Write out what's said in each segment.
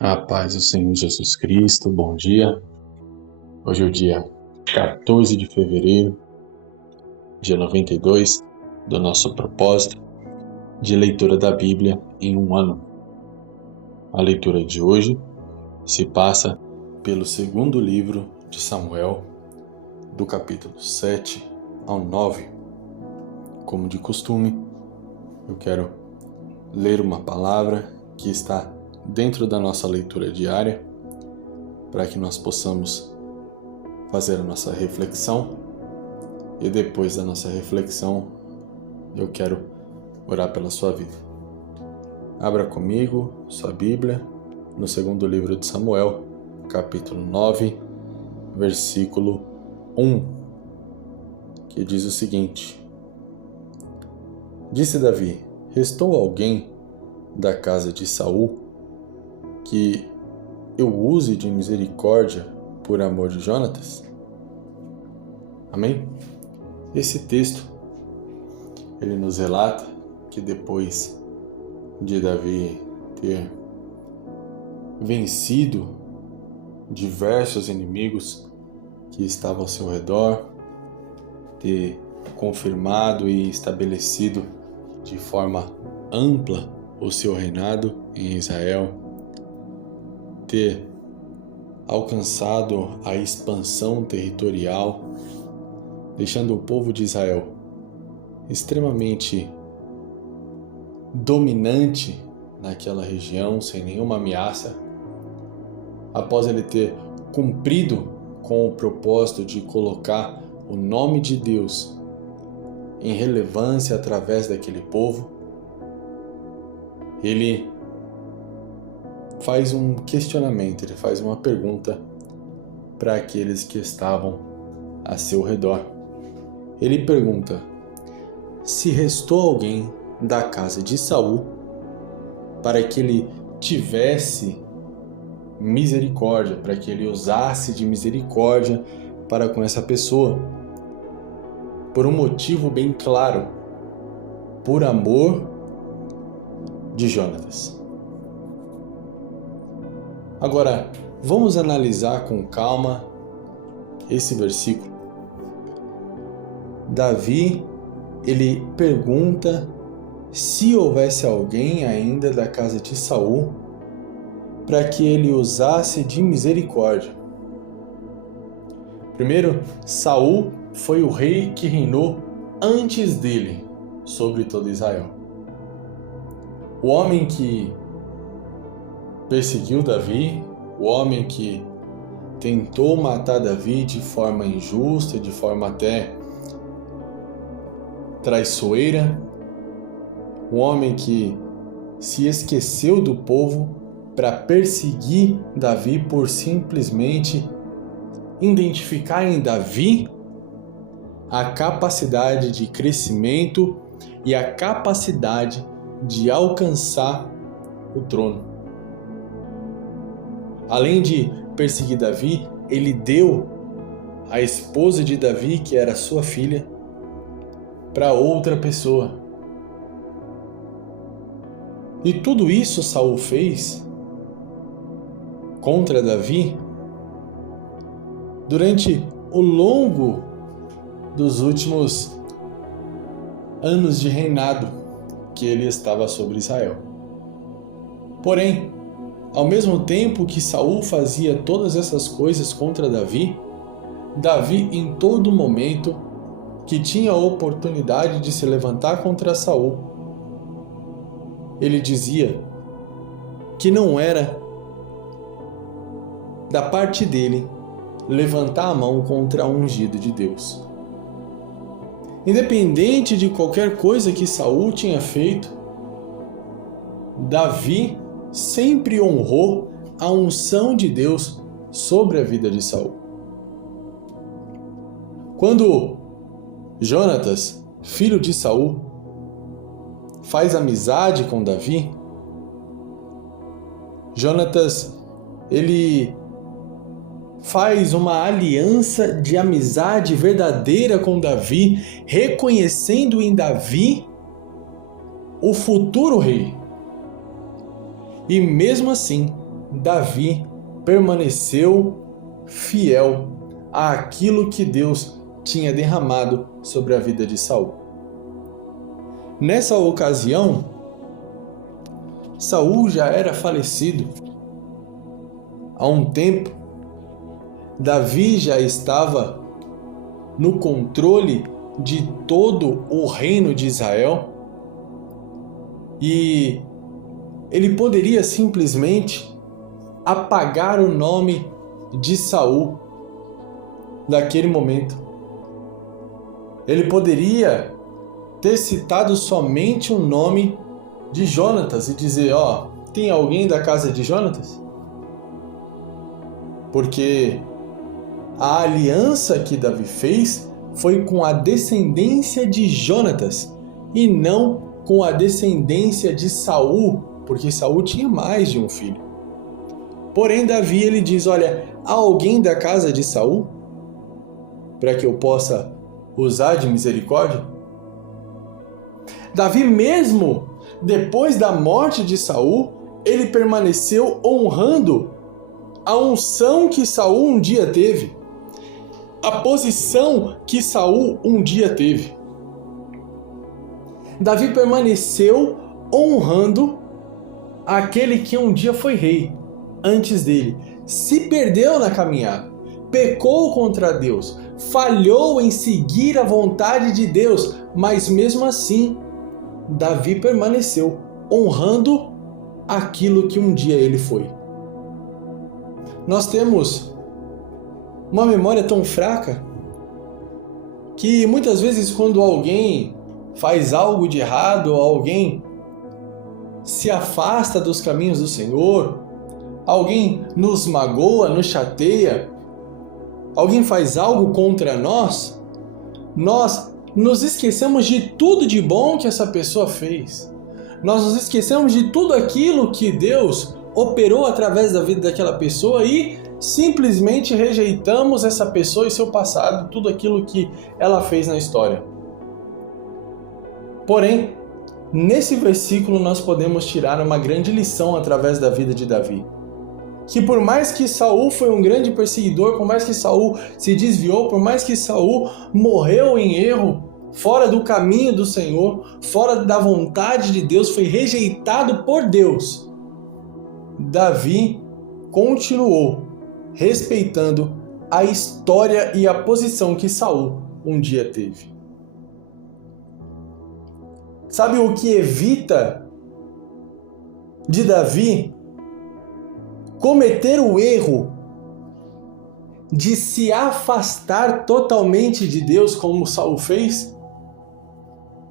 A paz do Senhor Jesus Cristo, bom dia. Hoje é o dia 14 de fevereiro, dia 92 do nosso propósito de leitura da Bíblia em um ano. A leitura de hoje se passa pelo segundo livro de Samuel, do capítulo 7 ao 9. Como de costume, eu quero ler uma palavra que está dentro da nossa leitura diária, para que nós possamos fazer a nossa reflexão, e depois da nossa reflexão eu quero orar pela sua vida. Abra comigo sua Bíblia no segundo livro de Samuel, capítulo 9, versículo 1, que diz o seguinte: Disse Davi: restou alguém da casa de Saul que eu use de misericórdia por amor de Jonatas? Amém? Esse texto, ele nos relata que depois de Davi ter vencido diversos inimigos que estavam ao seu redor, ter confirmado e estabelecido de forma ampla o seu reinado em Israel, ter alcançado a expansão territorial, deixando o povo de Israel extremamente dominante naquela região, sem nenhuma ameaça. Após ele ter cumprido com o propósito de colocar o nome de Deus em relevância através daquele povo, ele faz um questionamento, ele faz uma pergunta para aqueles que estavam a seu redor. Ele pergunta se restou alguém da casa de Saul para que ele tivesse misericórdia, para que ele usasse de misericórdia para com essa pessoa, por um motivo bem claro: por amor de Jonatas. Agora, vamos analisar com calma esse versículo. Davi, ele pergunta se houvesse alguém ainda da casa de Saul para que ele usasse de misericórdia. Primeiro, Saul foi o rei que reinou antes dele sobre todo Israel. O homem que perseguiu Davi, o homem que tentou matar Davi de forma injusta, de forma até traiçoeira, o homem que se esqueceu do povo para perseguir Davi por simplesmente identificar em Davi a capacidade de crescimento e a capacidade de alcançar o trono. Além de perseguir Davi, ele deu a esposa de Davi, que era sua filha, para outra pessoa. E tudo isso Saul fez contra Davi durante o longo dos últimos anos de reinado que ele estava sobre Israel. Porém, ao mesmo tempo que Saul fazia todas essas coisas contra Davi, Davi em todo momento que tinha a oportunidade de se levantar contra Saul, ele dizia que não era da parte dele levantar a mão contra o ungido de Deus. Independente de qualquer coisa que Saul tinha feito, Davi sempre honrou a unção de Deus sobre a vida de Saul. Quando Jonatas, filho de Saul, faz amizade com Davi, Jonatas, ele faz uma aliança de amizade verdadeira com Davi, reconhecendo em Davi o futuro rei. E mesmo assim, Davi permaneceu fiel àquilo que Deus tinha derramado sobre a vida de Saul. Nessa ocasião, Saul já era falecido há um tempo. Davi já estava no controle de todo o reino de Israel e ele poderia simplesmente apagar o nome de Saul daquele momento. Ele poderia ter citado somente o nome de Jonatas e dizer, tem alguém da casa de Jonatas? Porque a aliança que Davi fez foi com a descendência de Jonatas e não com a descendência de Saul, porque Saul tinha mais de um filho. Porém, Davi ele diz, olha, há alguém da casa de Saul para que eu possa usar de misericórdia? Davi, mesmo depois da morte de Saul, ele permaneceu honrando a unção que Saul um dia teve, a posição que Saul um dia teve. Davi permaneceu honrando aquele que um dia foi rei antes dele, se perdeu na caminhada, pecou contra Deus, falhou em seguir a vontade de Deus, mas mesmo assim, Davi permaneceu honrando aquilo que um dia ele foi. Nós temos uma memória tão fraca que muitas vezes quando alguém faz algo de errado, ou alguém se afasta dos caminhos do Senhor, alguém nos magoa, nos chateia, alguém faz algo contra nós, nós nos esquecemos de tudo de bom que essa pessoa fez. Nós nos esquecemos de tudo aquilo que Deus operou através da vida daquela pessoa e simplesmente rejeitamos essa pessoa e seu passado, tudo aquilo que ela fez na história. Porém, nesse versículo nós podemos tirar uma grande lição através da vida de Davi. Que por mais que Saul foi um grande perseguidor, por mais que Saul se desviou, por mais que Saul morreu em erro, fora do caminho do Senhor, fora da vontade de Deus, foi rejeitado por Deus, Davi continuou respeitando a história e a posição que Saul um dia teve. Sabe o que evita de Davi cometer o erro de se afastar totalmente de Deus como Saul fez?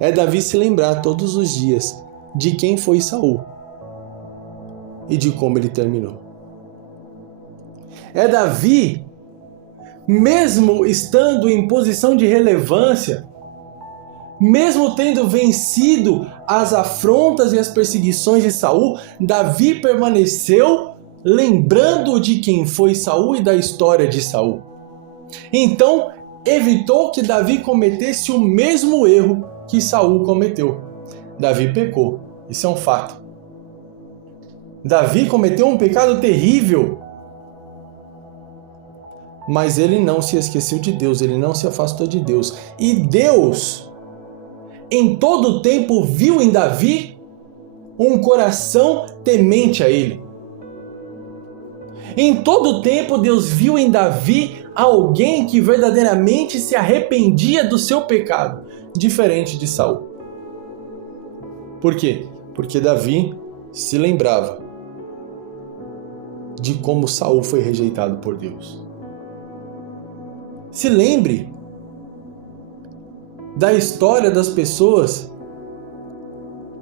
É Davi se lembrar todos os dias de quem foi Saul e de como ele terminou. É Davi, mesmo estando em posição de relevância, mesmo tendo vencido as afrontas e as perseguições de Saul, Davi permaneceu lembrando de quem foi Saul e da história de Saul. Então, evitou que Davi cometesse o mesmo erro que Saul cometeu. Davi pecou, isso é um fato. Davi cometeu um pecado terrível, mas ele não se esqueceu de Deus, ele não se afastou de Deus. E Deus, em todo o tempo, viu em Davi um coração temente a ele. Em todo o tempo, Deus viu em Davi alguém que verdadeiramente se arrependia do seu pecado, diferente de Saul. Por quê? Porque Davi se lembrava de como Saul foi rejeitado por Deus. Se lembre da história das pessoas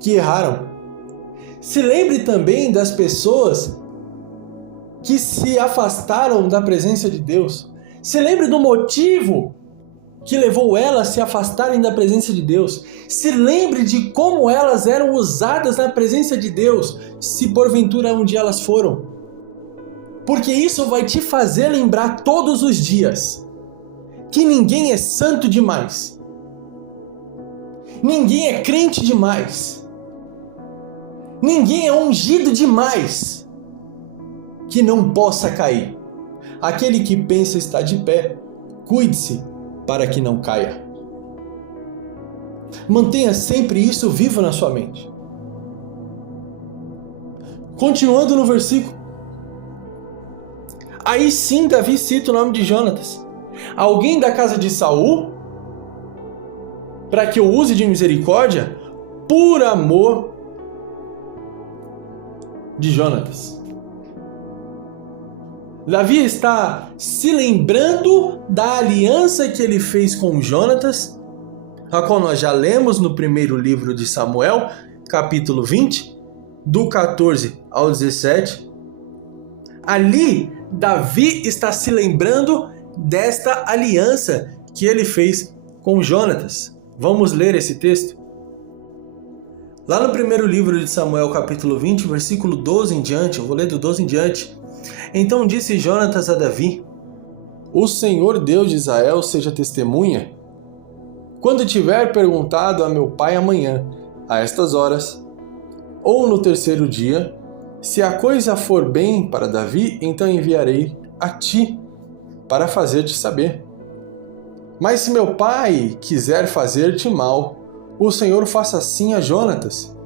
que erraram. Se lembre também das pessoas que se afastaram da presença de Deus. Se lembre do motivo que levou elas a se afastarem da presença de Deus. Se lembre de como elas eram usadas na presença de Deus, se porventura um dia elas foram. Porque isso vai te fazer lembrar todos os dias que ninguém é santo demais. Ninguém é crente demais. Ninguém é ungido demais que não possa cair. Aquele que pensa estar de pé, cuide-se para que não caia. Mantenha sempre isso vivo na sua mente. Continuando no versículo. Aí sim Davi cita o nome de Jonatas. Alguém da casa de Saul, para que eu use de misericórdia, por amor de Jonatas. Davi está se lembrando da aliança que ele fez com Jonatas, a qual nós já lemos no primeiro livro de Samuel, capítulo 20, do 14 ao 17. Ali, Davi está se lembrando desta aliança que ele fez com Jonatas. Vamos ler esse texto? Lá no primeiro livro de Samuel, capítulo 20, versículo 12 em diante, eu vou ler do 12 em diante. Então disse Jonatas a Davi: O Senhor Deus de Israel seja testemunha, quando tiver perguntado a meu pai amanhã, a estas horas, ou no terceiro dia, se a coisa for bem para Davi, então enviarei a ti para fazer-te saber. Mas se meu pai quiser fazer-te mal, o Senhor faça assim a Jonatas.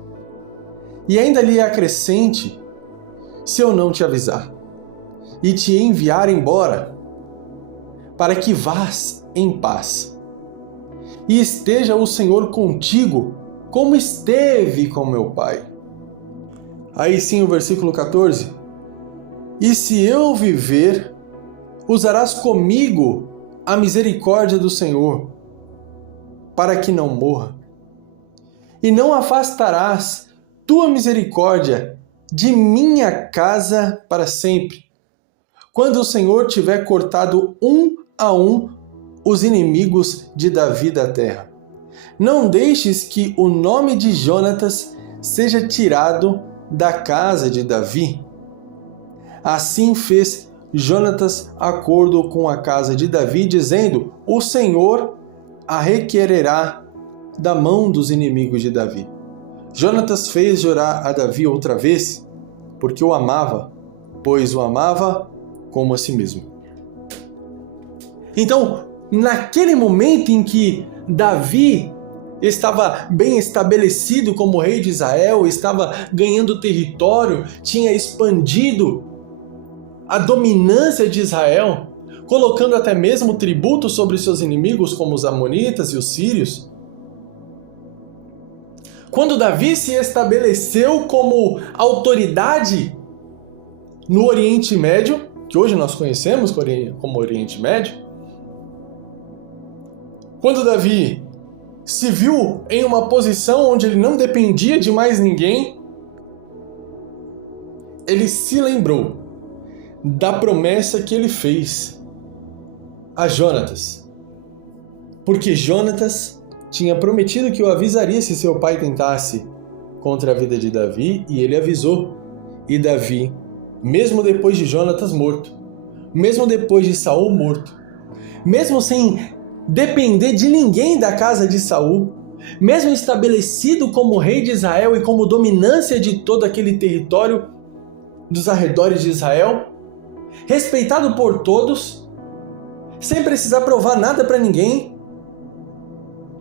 E ainda lhe acrescente, se eu não te avisar, e te enviar embora, para que vás em paz. E esteja o Senhor contigo, como esteve com meu pai. Aí sim o versículo 14. E se eu viver, usarás comigo a misericórdia do Senhor, para que não morra. E não afastarás tua misericórdia de minha casa para sempre, quando o Senhor tiver cortado um a um os inimigos de Davi da terra. Não deixes que o nome de Jonatas seja tirado da casa de Davi. Assim fez Jonatas acordo com a casa de Davi, dizendo: O Senhor a requererá da mão dos inimigos de Davi. Jonatas fez jurar a Davi outra vez, porque o amava, pois o amava como a si mesmo. Então, naquele momento em que Davi estava bem estabelecido como rei de Israel, estava ganhando território, tinha expandido a dominância de Israel, colocando até mesmo tributo sobre seus inimigos, como os amonitas e os sírios. Quando Davi se estabeleceu como autoridade no Oriente Médio, que hoje nós conhecemos como Oriente Médio, quando Davi se viu em uma posição onde ele não dependia de mais ninguém, ele se lembrou da promessa que ele fez a Jonatas. Porque Jonatas tinha prometido que o avisaria se seu pai tentasse contra a vida de Davi, e ele avisou. E Davi, mesmo depois de Jonatas morto, mesmo depois de Saul morto, mesmo sem depender de ninguém da casa de Saul, mesmo estabelecido como rei de Israel e como dominância de todo aquele território dos arredores de Israel, respeitado por todos, sem precisar provar nada para ninguém,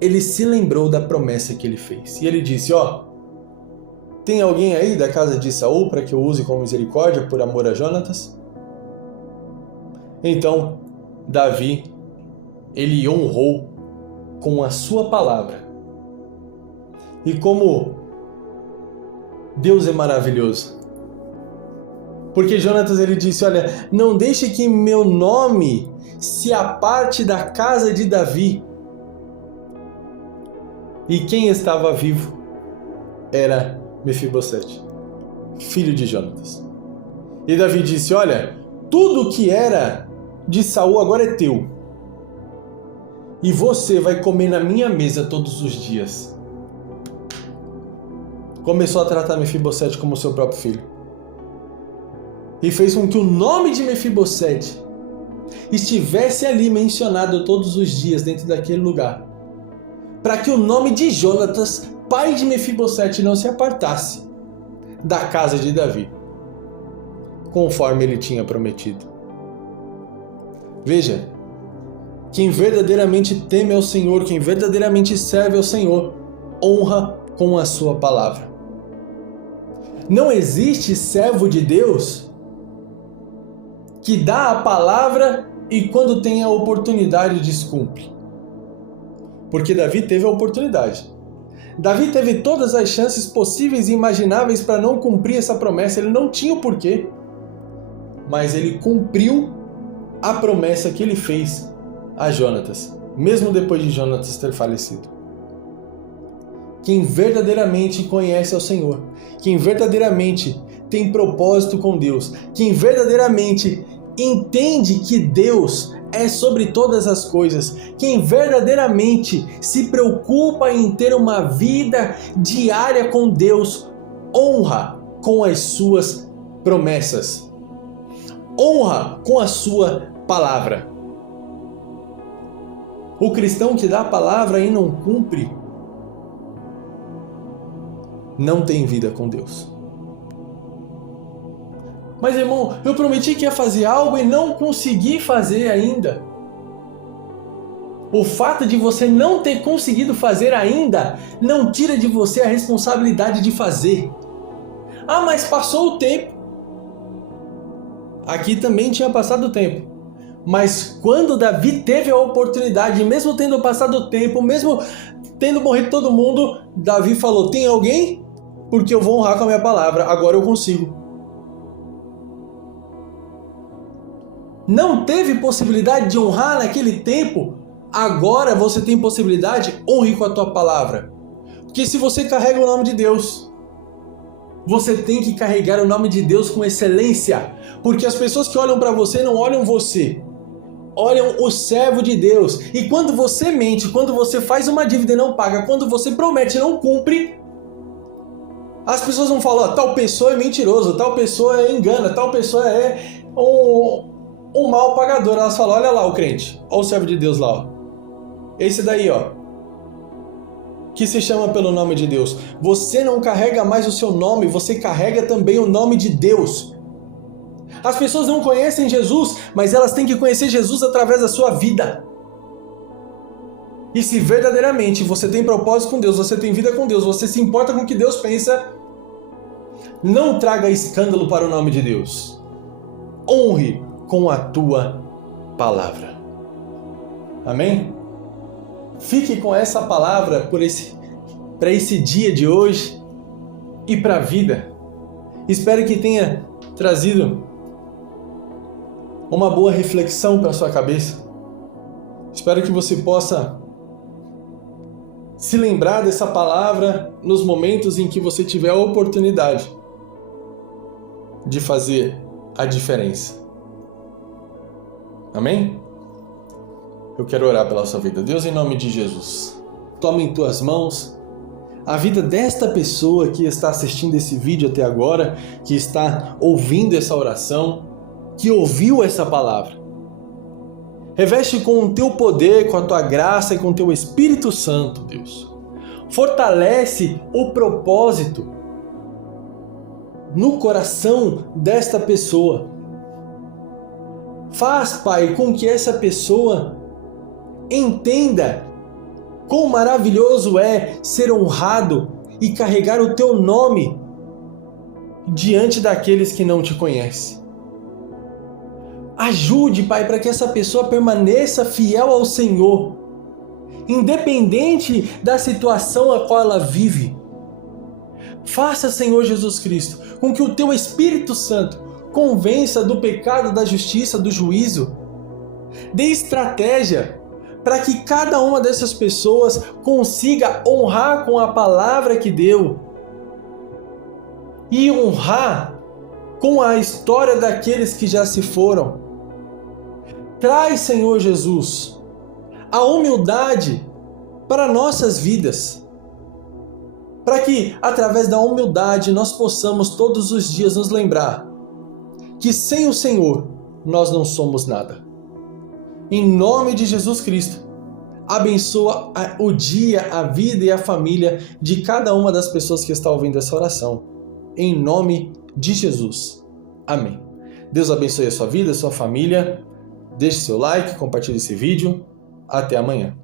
ele se lembrou da promessa que ele fez. E ele disse: tem alguém aí da casa de Saul para que eu use com misericórdia por amor a Jonatas? Então, Davi, ele honrou com a sua palavra. E como Deus é maravilhoso. Porque Jonatas, ele disse: não deixe que meu nome se aparte da casa de Davi. E quem estava vivo era Mefibosete, filho de Jonatas. E Davi disse: tudo que era de Saul agora é teu. E você vai comer na minha mesa todos os dias. Começou a tratar Mefibosete como seu próprio filho. E fez com que o nome de Mefibosete estivesse ali mencionado todos os dias dentro daquele lugar, para que o nome de Jonatas, pai de Mefibosete, não se apartasse da casa de Davi. conforme ele tinha prometido. Veja, quem verdadeiramente teme ao Senhor, quem verdadeiramente serve ao Senhor, honra com a sua palavra. Não existe servo de Deus que dá a palavra e quando tem a oportunidade descumpre. Porque Davi teve a oportunidade. Davi teve todas as chances possíveis e imagináveis para não cumprir essa promessa. Ele não tinha o porquê. Mas ele cumpriu a promessa que ele fez a Jonatas, mesmo depois de Jonatas ter falecido. Quem verdadeiramente conhece ao Senhor, quem verdadeiramente tem propósito com Deus, quem verdadeiramente entende que Deus é sobre todas as coisas, quem verdadeiramente se preocupa em ter uma vida diária com Deus, honra com as suas promessas, honra com a sua palavra. O cristão que dá a palavra e não cumpre, não tem vida com Deus. Mas, irmão, eu prometi que ia fazer algo e não consegui fazer ainda. O fato de você não ter conseguido fazer ainda não tira de você a responsabilidade de fazer. Ah, mas passou o tempo. Aqui também tinha passado o tempo. Mas quando Davi teve a oportunidade, mesmo tendo passado o tempo, mesmo tendo morrido todo mundo, Davi falou: tem alguém? Porque eu vou honrar com a minha palavra, agora eu consigo. Não teve possibilidade de honrar naquele tempo, agora você tem possibilidade, honre com a tua palavra. Porque se você carrega o nome de Deus, você tem que carregar o nome de Deus com excelência. Porque as pessoas que olham para você não olham você, olham o servo de Deus. E quando você mente, quando você faz uma dívida e não paga, quando você promete e não cumpre, as pessoas vão falar: tal pessoa é mentiroso, tal pessoa engana, tal pessoa é um mal pagador. Elas falam: olha lá o crente, olha o servo de Deus lá, ó. Esse daí, ó, que se chama pelo nome de Deus. Você não carrega mais o seu nome, você carrega também o nome de Deus. As pessoas não conhecem Jesus, mas elas têm que conhecer Jesus através da sua vida. E se verdadeiramente você tem propósito com Deus, você tem vida com Deus, você se importa com o que Deus pensa, não traga escândalo para o nome de Deus. Honre com a tua palavra. Amém? Fique com essa palavra para esse dia de hoje e para a vida. Espero que tenha trazido uma boa reflexão para a sua cabeça. Espero que você possa se lembrar dessa palavra nos momentos em que você tiver a oportunidade de fazer a diferença. Amém? Eu quero orar pela sua vida. Deus, em nome de Jesus, toma em tuas mãos a vida desta pessoa que está assistindo esse vídeo até agora, que está ouvindo essa oração, que ouviu essa palavra. Reveste com o teu poder, com a tua graça e com o teu Espírito Santo, Deus. Fortalece o propósito no coração desta pessoa. Faz, Pai, com que essa pessoa entenda quão maravilhoso é ser honrado e carregar o teu nome diante daqueles que não te conhecem. Ajude, Pai, para que essa pessoa permaneça fiel ao Senhor, independente da situação a qual ela vive. Faça, Senhor Jesus Cristo, com que o teu Espírito Santo convença do pecado, da justiça, do juízo. Dê estratégia para que cada uma dessas pessoas consiga honrar com a palavra que deu e honrar com a história daqueles que já se foram. Traz, Senhor Jesus, a humildade para nossas vidas, para que, através da humildade, nós possamos todos os dias nos lembrar que sem o Senhor nós não somos nada. Em nome de Jesus Cristo, abençoa o dia, a vida e a família de cada uma das pessoas que está ouvindo essa oração. Em nome de Jesus. Amém. Deus abençoe a sua vida, a sua família. Deixe seu like, compartilhe esse vídeo. Até amanhã.